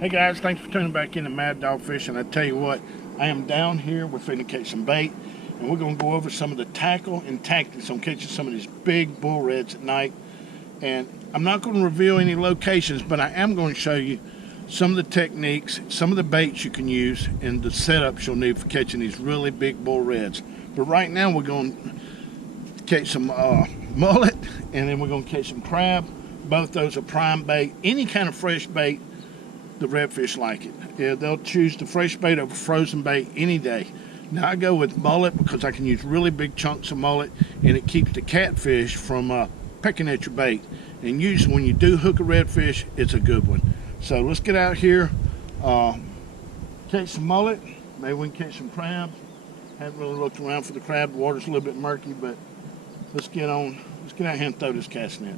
Hey guys, thanks for tuning back into Mad Dog Fishing. I tell you what, I am down here. We're finna catch some bait, and we're gonna go over some of the tackle and tactics on catching some of these big bull reds at night. And I'm not going to reveal any locations, but I am going to show you some of the techniques, some of the baits you can use, and the setups you'll need for catching these really big bull reds. But right now we're going to catch some mullet, and then we're going to catch some crab. Both those are prime bait. Any kind of fresh bait, the redfish like it. Yeah, they'll choose the fresh bait over frozen bait any day. Now I go with mullet because I can use really big chunks of mullet, and it keeps the catfish from pecking at your bait. And usually when you do hook a redfish, it's a good one. So let's get out here, catch some mullet. Maybe we can catch some crabs. Haven't really looked around for the crab. The water's a little bit murky, but let's get out here and throw this cast net.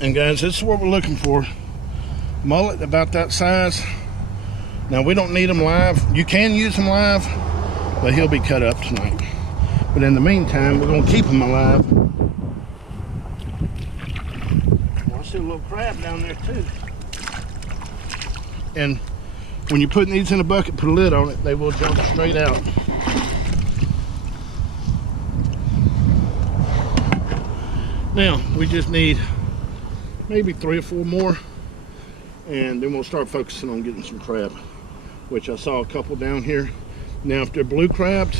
And guys, this is what we're looking for. Mullet about that size. Now we don't need them live. You can use them live, but he'll be cut up tonight. But in the meantime, we're gonna keep him alive. I see a little crab down there too. And when you're putting these in a bucket, put a lid on it, they will jump straight out. Now, we just need maybe 3 or 4 more, and then we'll start focusing on getting some crab, which I saw a couple down here. Now if they're blue crabs,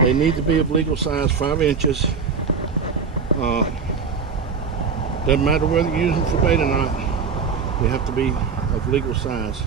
they need to be of legal size, 5 inches. Doesn't matter whether you use them for bait or not, they have to be of legal size.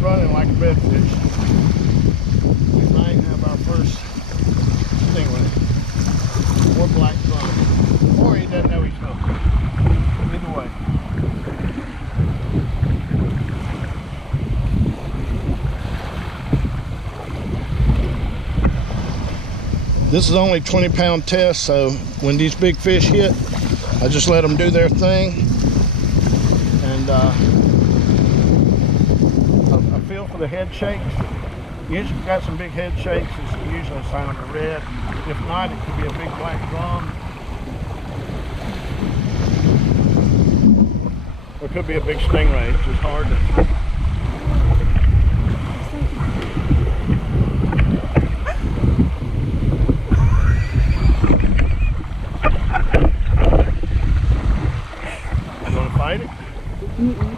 Running like a redfish. We might have our first stingray or black drum, or he doesn't know he's hooking. Either way. This is only a 20-pound test, so when these big fish hit, I just let them do their thing, and I feel for the head shakes. Usually if you've got some big head shakes, it's usually a sign of a red. If not, it could be a big black drum. Or it could be a big stingray. It's just hard to... You want to fight it? Mm-mm.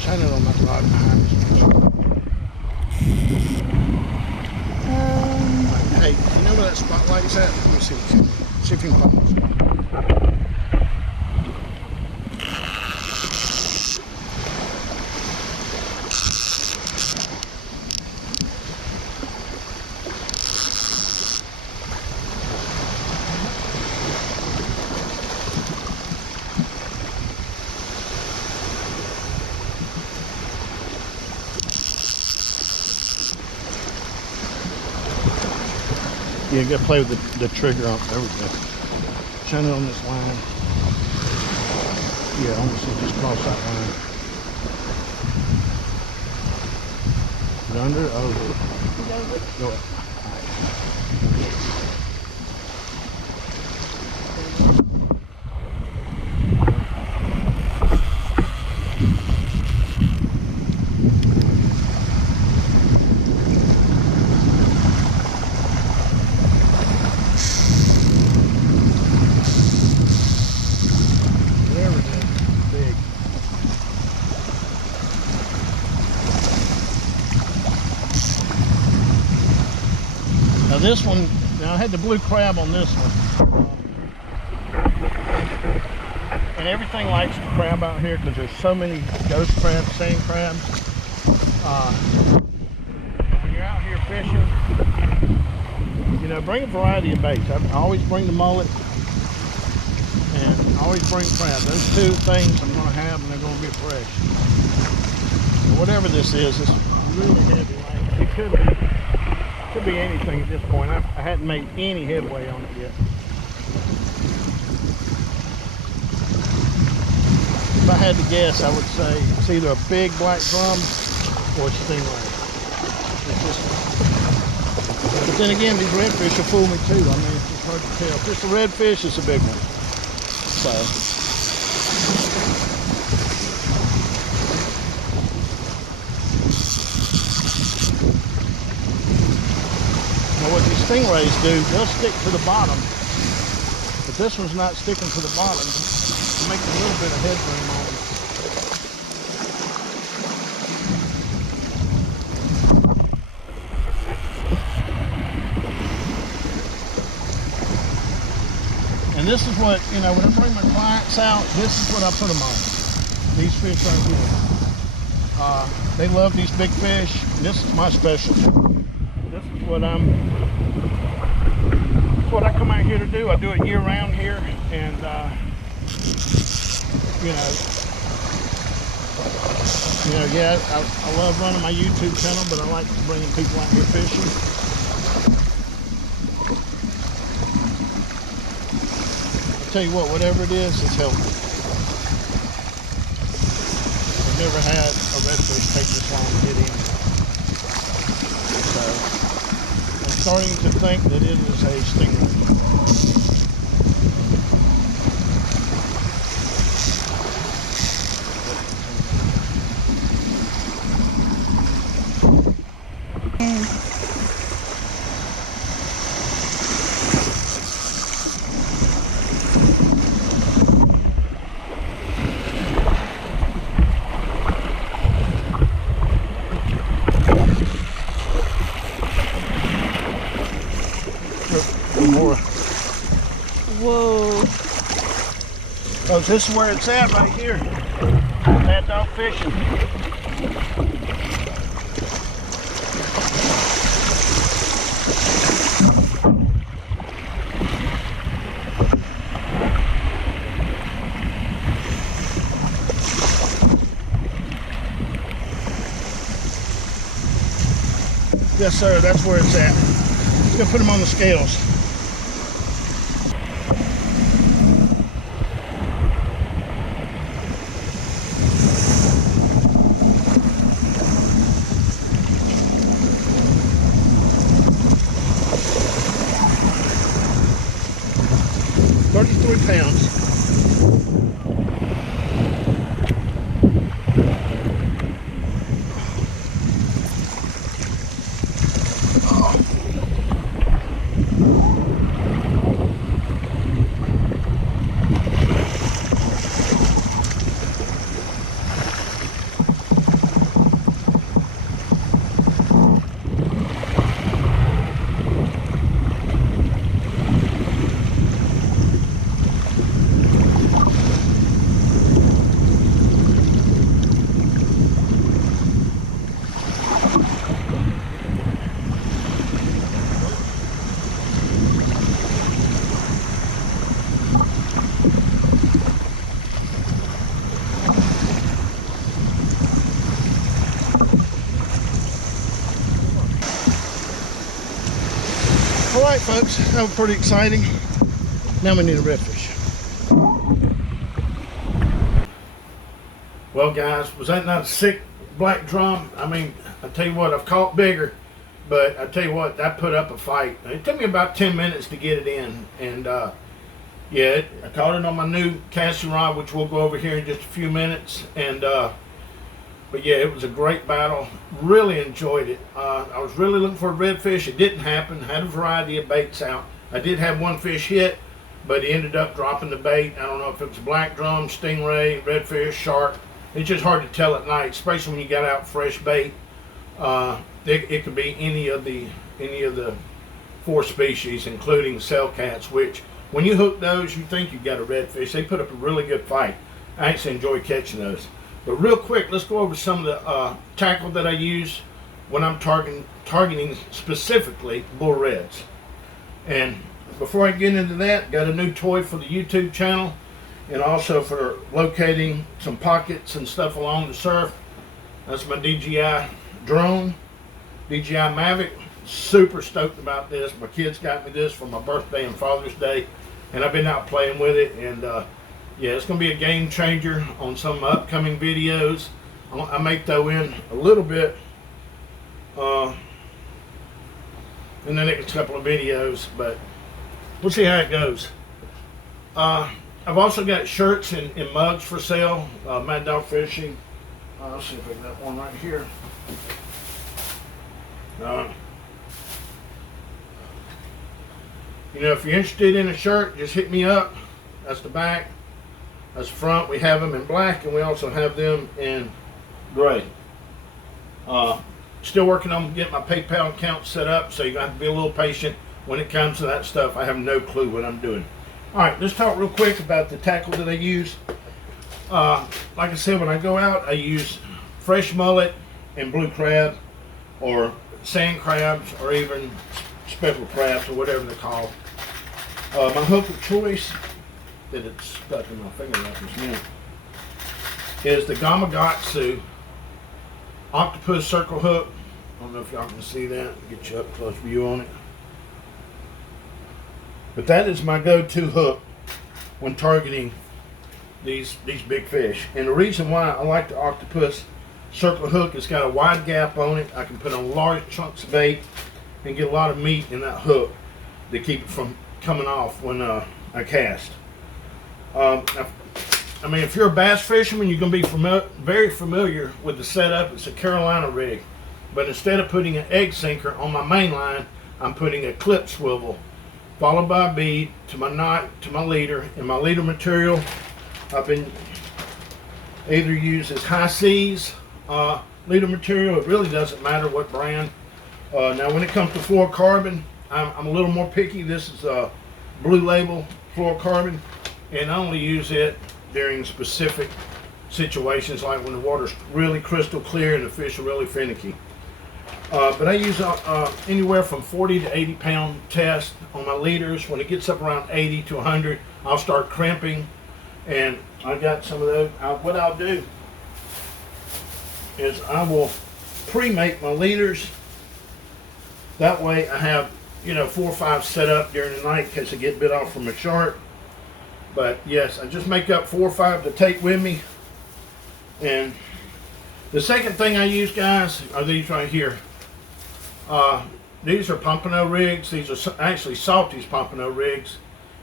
Shine it on that rod behind us. Hey, you know where that spotlight's at? Let me see. See if you can find the spotlight. Yeah, you gotta play with the trigger on. There we go. Shine it on this line. Yeah, I want to see just cross that line. Is it under? Over. Go up. Now this one, now I had the blue crab on this one. And everything likes the crab out here because there's so many ghost crabs, sand crabs. When you're out here fishing, you know, bring a variety of baits. I always bring the mullet and I always bring crab. Those two things I'm going to have and they're going to be fresh. But whatever this is, it's really heavy. Like, it could be anything at this point. I hadn't made any headway on it yet. If I had to guess, I would say it's either a big black drum or a stingray. But then again, these redfish will fool me too. I mean, it's just hard to tell. If it's a redfish, it's a big one. So. Now what these stingrays do, they'll stick to the bottom. But this one's not sticking to the bottom. It's making a little bit of headroom on them. And this is what, you know, when I bring my clients out, this is what I put them on. These fish right here. They love these big fish. And this is my specialty. This is what I come out here to do. I do it year round here, and yeah, I love running my YouTube channel, but I like bringing people out here fishing. I'll tell you what, whatever it is, it's healthy. I've never had a redfish take this long to get in. So I'm starting to think that it is a stingray. More. Whoa. Oh, this is where it's at right here. Mad dog fishing. Yes, sir, that's where it's at. I'm gonna put them on the scales. £33. All right, folks, that was pretty exciting. Now we need a redfish. Well, guys, was that not a sick black drum? I mean, I tell you what, I've caught bigger, but I tell you what, that put up a fight. It took me about 10 minutes to get it in, and yeah, I caught it on my new casting rod, which we'll go over here in just a few minutes, and but yeah, it was a great battle. Really enjoyed it. I was really looking for a redfish. It didn't happen. Had a variety of baits out. I did have one fish hit, but he ended up dropping the bait. I don't know if it was black drum, stingray, redfish, shark. It's just hard to tell at night, especially when you got out fresh bait. It could be any of the 4 species, including cellcats, which when you hook those, you think you've got a redfish. They put up a really good fight. I actually enjoy catching those. But real quick, let's go over some of the tackle that I use when I'm targeting specifically bull reds. And before I get into that, got a new toy for the YouTube channel, and also for locating some pockets and stuff along the surf. That's my DJI drone, DJI Mavic. Super stoked about this. My kids got me this for my birthday and Father's Day, and I've been out playing with it, and yeah, it's going to be a game changer on some upcoming videos. I may throw in a little bit in the next couple of videos, but we'll see how it goes. I've also got shirts and mugs for sale. Mad Dog Fishing. Let's see if I got one right here. You know, if you're interested in a shirt, just hit me up. That's the back. That's the front. We have them in black, and we also have them in gray. Still working on getting my PayPal account set up, so you're going to have to be a little patient when it comes to that stuff. I have no clue what I'm doing. All right, let's talk real quick about the tackle that I use. Like I said, when I go out, I use fresh mullet and blue crab, or sand crabs, or even speckled crabs, or whatever they're called. My hook of choice, that it's stuck in my finger like this now, is the Gamakatsu octopus circle hook. I don't know if y'all can see that. Get you up close view on it. But that is my go-to hook when targeting these big fish. And the reason why I like the octopus circle hook, it's got a wide gap on it. I can put on large chunks of bait and get a lot of meat in that hook to keep it from coming off when I cast. I mean, if you're a bass fisherman, you're going to be very familiar with the setup. It's a Carolina rig. But instead of putting an egg sinker on my main line, I'm putting a clip swivel, followed by a bead to my knot, to my leader. And my leader material, I've been either used as high seas leader material. It really doesn't matter what brand. Now, when it comes to fluorocarbon, I'm a little more picky. This is Blue Label fluorocarbon, and I only use it during specific situations, like when the water's really crystal clear and the fish are really finicky. But I use anywhere from 40 to 80 pound test on my leaders. When it gets up around 80 to 100, I'll start crimping, and I got some of those. What I'll do is I will pre-make my leaders That way I have, 4 or 5 set up during the night in case I get bit off from a shark. But yes, I just make up 4 or 5 to take with me. And the second thing I use, guys, are these right here. These are Pompano rigs. These are actually Salty's Pompano rigs,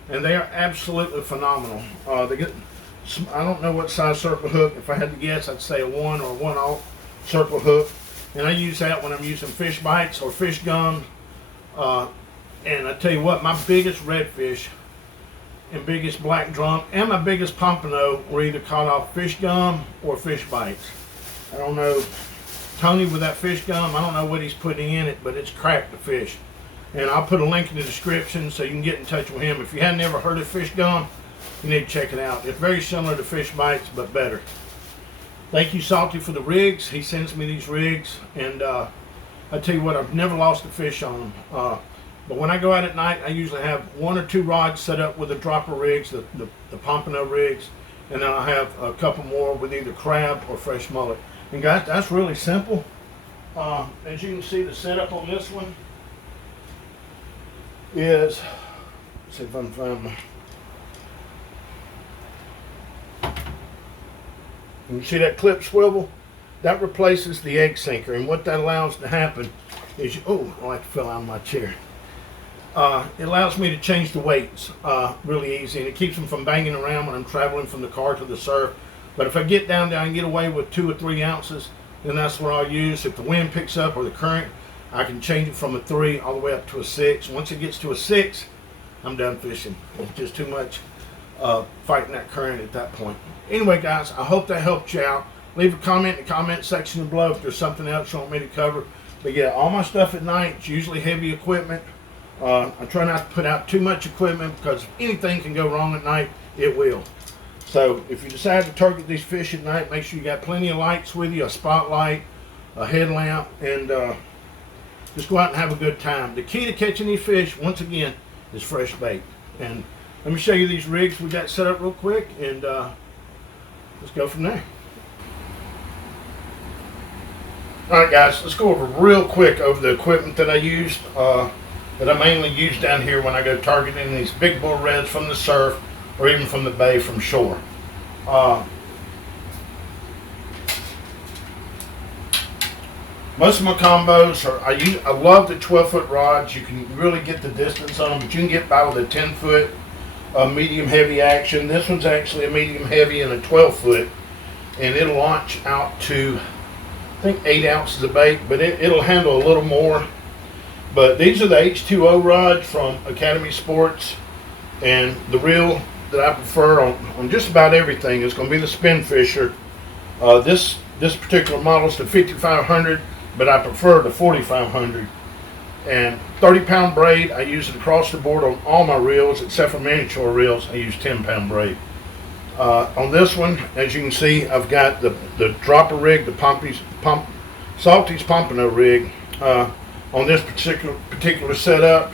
and they are absolutely phenomenal. They get, I don't know what size circle hook. If I had to guess, I'd say a 1 or 1/0 circle hook, and I use that when I'm using fish bites or fish gum. And I tell you what, my biggest redfish and biggest black drum and my biggest pompano were either caught off fish gum or fish bites. I don't know, Tony with that fish gum, I don't know what he's putting in it, but it's cracked the fish. And I'll put a link in the description so you can get in touch with him. If you hadn't ever heard of fish gum, you need to check it out. It's very similar to fish bites, but better. Thank you, Salty, for the rigs. He sends me these rigs, and I tell you what, I've never lost a fish on them. But when I go out at night, I usually have 1 or 2 rods set up with the dropper rigs, the pompano rigs, and then I have a couple more with either crab or fresh mullet. And guys, that's really simple. As you can see, the setup on this one is, let's see if I can find my, you see that clip swivel? That replaces the egg sinker, and what that allows to happen is, oh, I fell out of my chair. It allows me to change the weights really easy, and it keeps them from banging around when I'm traveling from the car to the surf. But if I get down there, I can get away with 2 or 3 ounces, then that's what I'll use. If the wind picks up or the current, I can change it from a 3 all the way up to a 6. Once it gets to a 6, I'm done fishing. It's just too much fighting that current at that point. Anyway, guys, I hope that helped you out. Leave a comment in the comment section below if there's something else you want me to cover. But yeah, all my stuff at night, it's usually heavy equipment. I try not to put out too much equipment because if anything can go wrong at night, it will. So if you decide to target these fish at night, make sure you got plenty of lights with you, a spotlight, a headlamp, and just go out and have a good time. The key to catching these fish, once again, is fresh bait. And let me show you these rigs we got set up real quick, and let's go from there. Alright guys, let's go over real quick over the equipment that I used, that I mainly use down here when I go targeting these big bull reds from the surf or even from the bay from shore. Most of my combos are, I love the 12-foot rods. You can really get the distance on them, but you can get by with a 10-foot medium heavy action. This one's actually a medium heavy and a 12-foot, and it'll launch out to, I think, 8 ounces of bait, but it'll handle a little more. But these are the H2O rods from Academy Sports, and the reel that I prefer on just about everything is going to be the Spin Fisher. This particular model is the 5500, but I prefer the 4500. And 30-pound braid, I use it across the board on all my reels except for miniature reels. I use 10-pound braid. On this one, as you can see, I've got the dropper rig, the Salty's Pompano rig on this particular setup.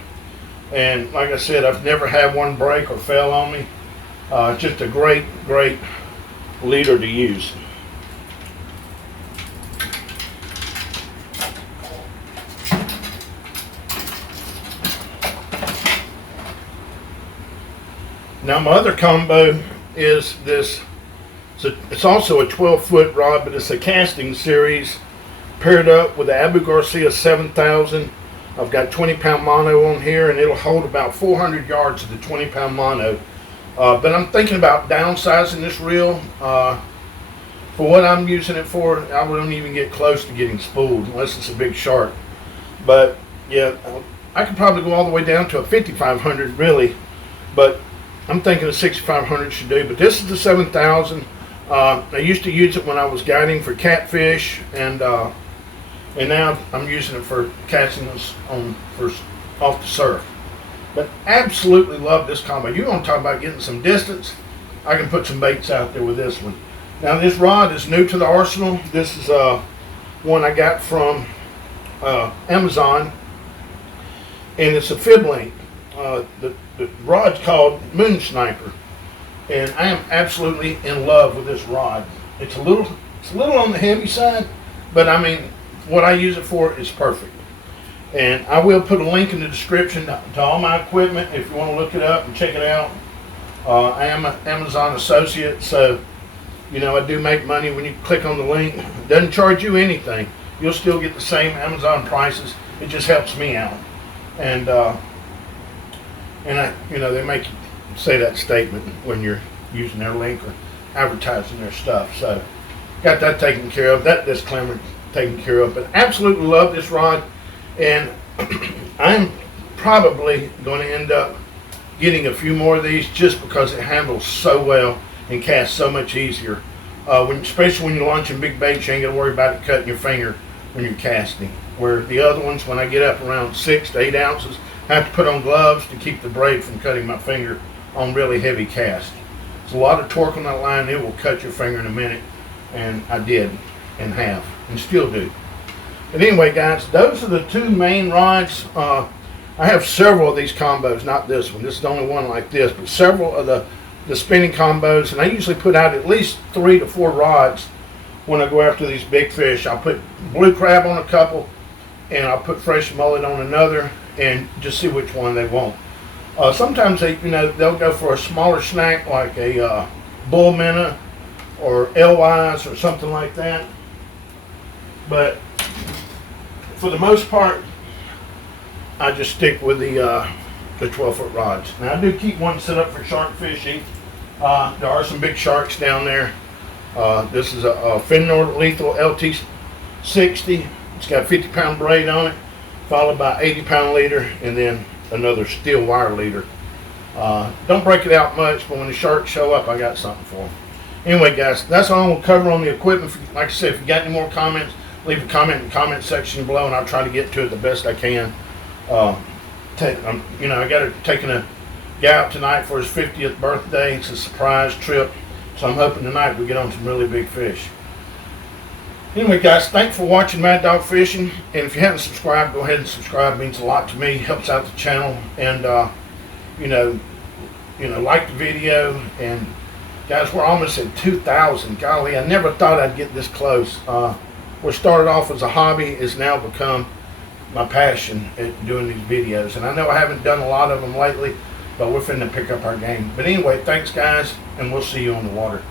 And like I said, I've never had one break or fail on me. Just a great leader to use. Now my other combo is this. It's also a 12-foot rod, but it's a casting series paired up with the Abu Garcia 7000. I've got 20-pound mono on here, and it'll hold about 400 yards of the 20-pound mono. But I'm thinking about downsizing this reel. For what I'm using it for, I wouldn't even get close to getting spooled unless it's a big shark. But yeah, I could probably go all the way down to a 5500 really, but I'm thinking a 6500 should do. But this is the 7000. I used to use it when I was guiding for catfish, and now I'm using it for catching us off the surf. But absolutely love this combo. You want to talk about getting some distance? I can put some baits out there with this one. Now this rod is new to the arsenal. This is one I got from Amazon, and it's a fib length. The rod's called Moon Sniper, and I am absolutely in love with this rod. It's a little on the heavy side, but I mean, what I use it for is perfect. And I will put a link in the description to all my equipment if you want to look it up and check it out. I am an Amazon associate, so you know I do make money when you click on the link. It doesn't charge you anything. You'll still get the same Amazon prices. It just helps me out. And you know, they make you say that statement when you're using their link or advertising their stuff. So got that taken care of. That disclaimer taken care of. But absolutely love this rod, and I'm probably going to end up getting a few more of these just because it handles so well and casts so much easier. Especially when you're launching big baits, you ain't got to worry about it cutting your finger when you're casting. Where the other ones, when I get up around 6 to 8 ounces, I have to put on gloves to keep the braid from cutting my finger on really heavy casts. There's a lot of torque on that line. It will cut your finger in a minute, and I did and have and still do. But anyway, guys, those are the two main rods. I have several of these combos, not this one. This is the only one like this, but several of the spinning combos, and I usually put out at least 3 to 4 rods when I go after these big fish. I'll put blue crab on a couple, and I'll put fresh mullet on another, and just see which one they want. Sometimes they'll go for a smaller snack like a bull minnow or alewives or something like that. But for the most part, I just stick with the 12-foot rods. Now I do keep one set up for shark fishing. There are some big sharks down there. This is a Finor Lethal LT60. It's got a 50-pound braid on it, followed by 80-pound leader, and then another steel wire leader. Don't break it out much, but when the sharks show up, I got something for them. Anyway, guys, that's all we'll cover on the equipment. Like I said, if you got any more comments, leave a comment in the comment section below, and I'll try to get to it the best I can. I got taking a guy out tonight for his 50th birthday. It's a surprise trip, so I'm hoping tonight we get on some really big fish. Anyway, guys, thanks for watching Mad Dog Fishing, and if you haven't subscribed, go ahead and subscribe. It means a lot to me, helps out the channel, and like the video. And guys, we're almost at 2,000. Golly, I never thought I'd get this close. What started off as a hobby has now become my passion at doing these videos, and I know I haven't done a lot of them lately, but we're finna pick up our game. But anyway, thanks guys, and we'll see you on the water.